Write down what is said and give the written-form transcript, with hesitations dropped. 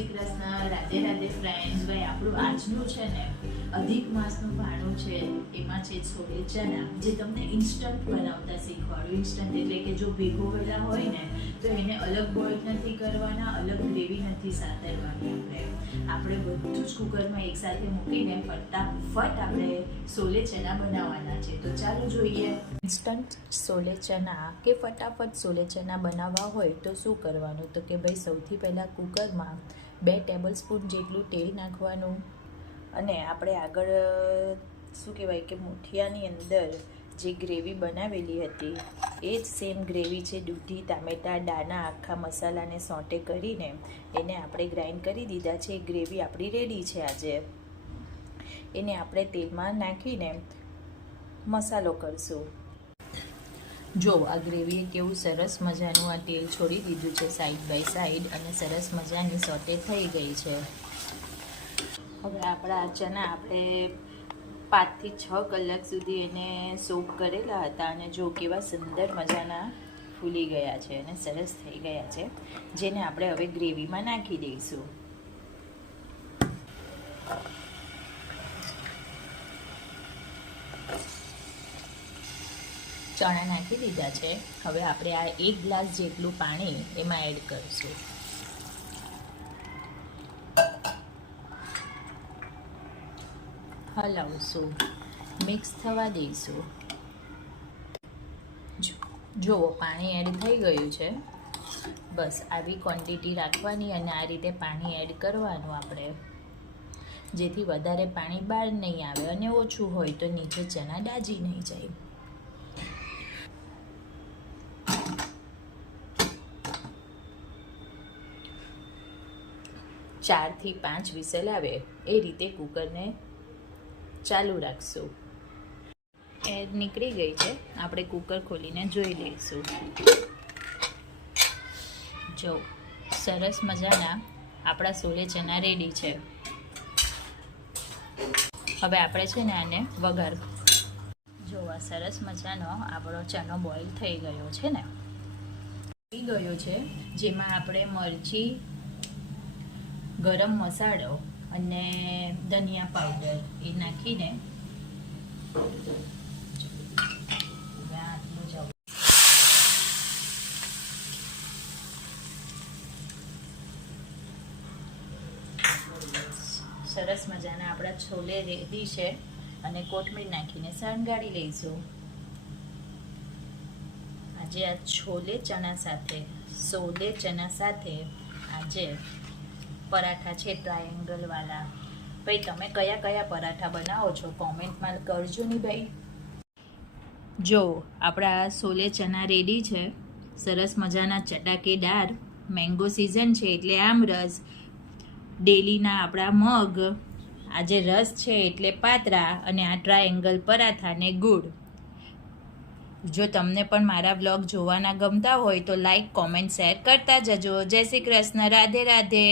Shri Krishna, Radhe Radhe friends. ભાઈ આપણું આજનું છે ને અધિક માસનું ભાણું છે, એમાં છે છોલે ચણા, જે તમને ઇન્સ્ટન્ટ બનાવતા શીખવાડું. ઇન્સ્ટન્ટ એટલે કે જો ભેગોવેલા હોય ને તો એને અલગ બોઇલ નથી કરવાના, અલગ ગ્રેવી નથી સાતરવાની. આપણે બધું જ કુકરમાં એકસાથે મૂકીને ફટાફટ આપણે છોલે ચણા બનાવવાના છે. તો ચાલો જોઈએ. ઇન્સ્ટન્ટ છોલે ચણા કે ફટાફટ છોલે ચણા બનાવવા હોય તો શું કરવાનું? તો કે ભાઈ સૌથી પહેલાં કુકરમાં 2 ટેબલસ્પૂન જેટલું તેલ નાખવાનું, અને આપણે આગળ શું કહેવાય કે મુઠિયાની અંદર જે ગ્રેવી બનાવેલી હતી એ જ સેમ ગ્રેવી છે. દૂધી, ટામેટાં, દાણા, આખા મસાલાને સોટે કરીને એને આપણે ગ્રાઇન્ડ કરી દીધા છે. ગ્રેવી આપણી રેડી છે. આજે એને આપણે તેલમાં નાખીને મસાલો કરશું. જો આ ગ્રેવીએ કેવું સરસ મજાનું આ તેલ છોડી દીધું છે સાઈડ બાય સાઈડ, અને સરસ મજાની સોટે થઈ ગઈ છે. હવે આપણા ચણા આપણે 5 થી 6 કલાક સુધી એને સોક કરેલા હતા, અને જો કેવા સુંદર મજાના ફૂલી ગયા છે અને સરસ થઈ ગયા છે, જેને આપણે હવે ગ્રેવીમાં નાખી દઈશું. ચણા નાખી દીધા છે. હવે આપણે આ 1 ગ્લાસ જેટલું પાણી એમાં એડ કરીશું. હલાવશું, મિક્સ થવા દઈશું. જુઓ પાણી એડ થઈ ગયું છે. બસ આવી ક્વોન્ટિટી રાખવાની અને આ રીતે પાણી એડ કરવાનું આપણે, જેથી વધારે પાણી બહાર નહીં આવે, અને ઓછું હોય તો નીચે ચણા દાજી નહીં જાય. ચાર થી 5 વિસલ આવે એ રીતે કુકરને ચાલુ રાખશું. એર નીકળી ગઈ છે. આપણે કુકર ખોલીને જોઈ લઈશું. જો સરસ મજાના આપણા છોલે ચણા રેડી છે. હવે આપણે છે ને આને વઘાર. જો આ સરસ મજાનો આપણો ચણો બોઇલ થઈ ગયો છે ને, થઈ ગયો છે. જેમાં આપણે મરચી, ગરમ મસાલો અને ધનિયા પાવડર એ નાખીને સરસ મજાના આપણા છોલે રેડી છે, અને કોથમીર નાખીને શણગારી લઈશું. આજે આ છોલે ચણા સાથે આજે પરાઠા છે ટ્રાયેંગલ વાળા. ભાઈ તમે કયા કયા પરાઠા બનાવો છો કોમેન્ટમાં કરજો ને ભાઈ. જો આપણા છોલે ચણા રેડી છે, સરસ મજાના ચટાકેદાર. મેંગો સિઝન છે એટલે આમરસ, ડેલીના આપણા મગ, આજે રસ છે એટલે પાતરા, અને આ ટ્રાયેંગલ પરાઠા ને ગુડ. જો તમને પણ મારા બ્લોગ જોવાના ગમતા હોય તો લાઈક, કોમેન્ટ, શેર કરતા જજો. જય શ્રી કૃષ્ણ, રાધે રાધે.